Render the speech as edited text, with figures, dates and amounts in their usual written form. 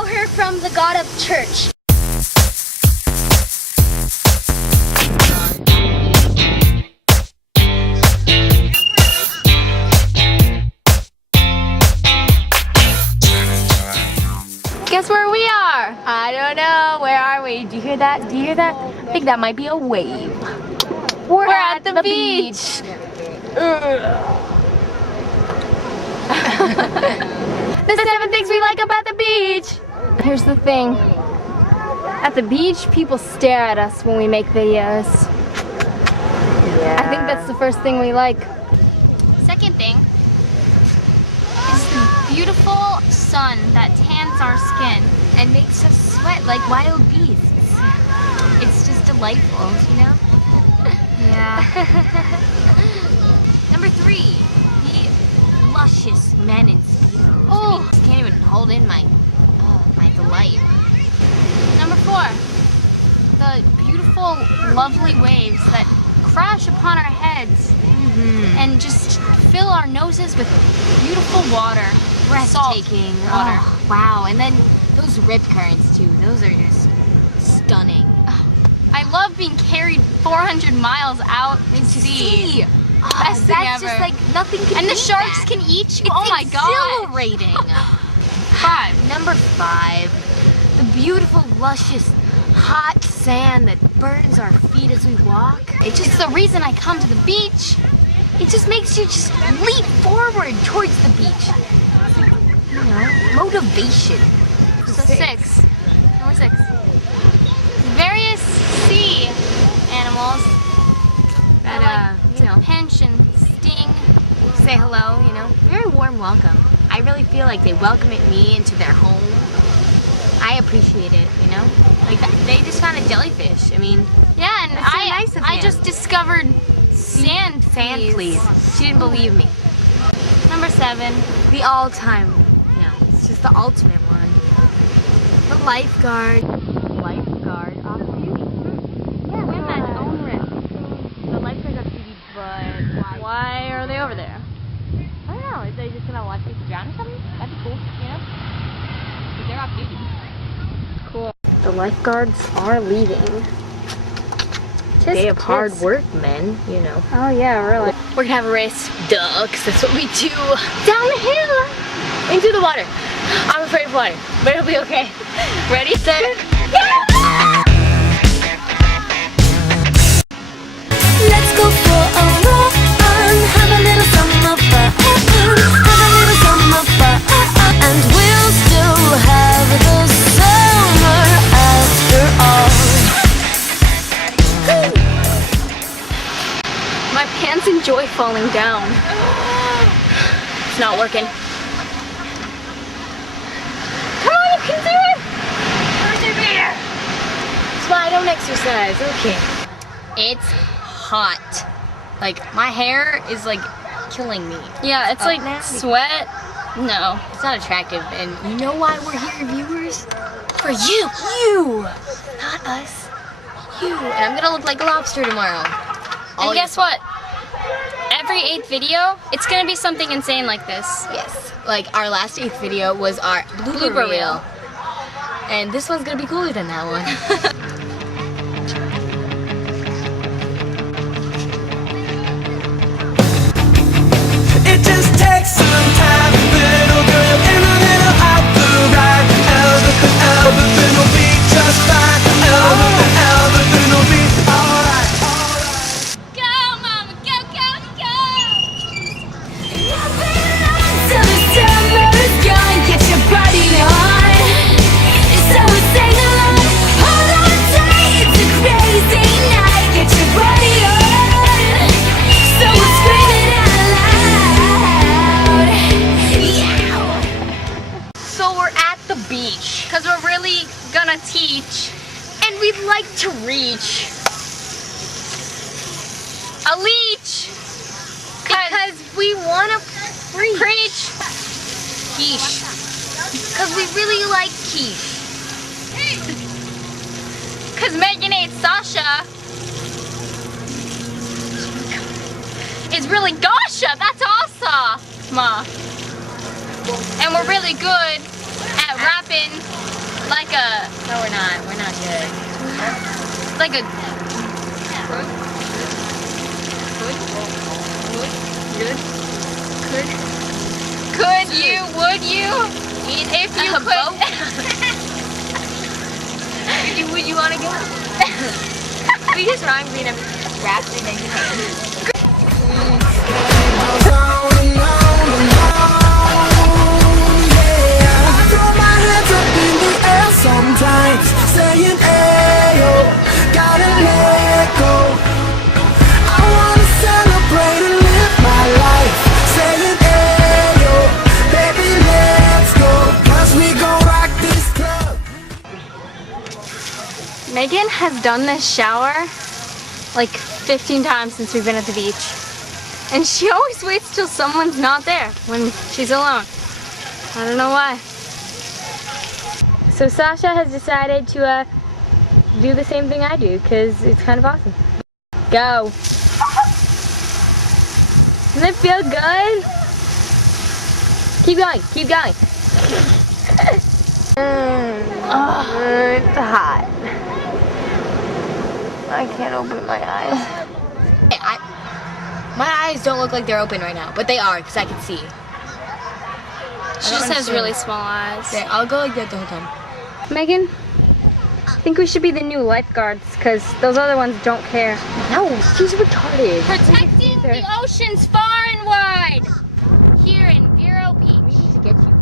borrow her from the god of church. Guess where we are? I don't know. Where are we? Do you hear that? Do you hear that? I think that might be a wave. We're at the beach. The 7 things we like about the beach. Here's the thing. At the beach, people stare at us when we make videos. Yeah. I think that's the first thing we like. Second thing is the beautiful sun that tans our skin and makes us sweat like wild beasts. It's just delightful, you know? Yeah. Number 3, the luscious men in speedos. Oh, I just can't even hold in my delight. Number 4, the beautiful, lovely waves that crash upon our heads and just fill our noses with beautiful water. Breathtaking water. Oh, wow, and then those rip currents too. Those are just stunning. I love being carried 400 miles out into sea. Best thing ever. Just like nothing can. And the sharks can eat you. Oh my god. Exhilarating. 5. Number 5, the beautiful, luscious, hot sand that burns our feet as we walk. It's the reason I come to the beach. It just makes you just leap forward towards the beach. It's like, you know, motivation. So 6. Number 6. Various sea animals that you know, pinch and sting. Say hello, you know. Very warm welcome. I really feel like they welcome me into their home. I appreciate it, you know? Like they just found a jellyfish. I mean, yeah, and I just discovered sand fleas. She didn't believe me. Number 7, the all-time, you know, it's just the ultimate one. The lifeguard. Lifeguard off duty. Yeah, we have that own risk. The lifeguards off duty, but why are they over there? I don't know. Are they just gonna watch people drown or something? That'd be cool, you know? But they're off duty. Cool. The lifeguards are leaving. Day of hard work, men, you know. Oh yeah, really. We're gonna have a race. Duh, 'cause that's what we do. Down the hill! Into the water. I'm afraid of water, but it'll be okay. Ready, set, let's go for a run. Have a little summer fun. Have a little summer fun. And we'll still have the summer after all. My pants enjoy falling down. It's not working. Come on, you can do it! Persevere! That's why I don't exercise, okay. It's hot. Like, my hair is like killing me. Yeah, it's like sweat. No, it's not attractive. And you know why we're here, viewers? For you! You! Not us. You. And I'm gonna look like a lobster tomorrow. And guess what? Every 8th video, it's gonna be something insane like this. Yes. Like our last 8th video was our blooper reel. And this one's gonna be cooler than that one. It just takes some time, little girl, and a little out the ride. Everything will be just fine. Everything will be alright. Go, mama, go, go, go! Till the summer's gone, get your body on. So we're singing along. Hold on tight, it's a crazy night. Get your body on. So we're screaming out loud. Yeah. So we're at the beach, because we're really gonna teach, and we'd like to reach a leech, because we wanna preach quiche, because we really like quiche, because Megan ate Sasha is really Gasha. That's awesome. And we're really good at rapping like a. No, we're not. We're not good. Like a. Could you? Would you? If you could. Would you want to go? We just rhyme being a rap thing that you I throw my hands up in the air sometimes, saying, ayo, gotta let go. I wanna celebrate and live my life, saying, ayo, baby, let's go, 'cause we gon' rock this club. Megan has done this shower like 15 times since we've been at the beach. And she always waits till someone's not there when she's alone. I don't know why. So Sasha has decided to do the same thing I do because it's kind of awesome. Go. Doesn't it feel good? Keep going, keep going. It's hot. I can't open my eyes. My eyes don't look like they're open right now, but they are because I can see. She just has really small eyes. Okay, I'll go like that the whole time. Megan, I think we should be the new lifeguards because those other ones don't care. No, she's retarded. Protecting the oceans far and wide. Here in Vero Beach. We need to get you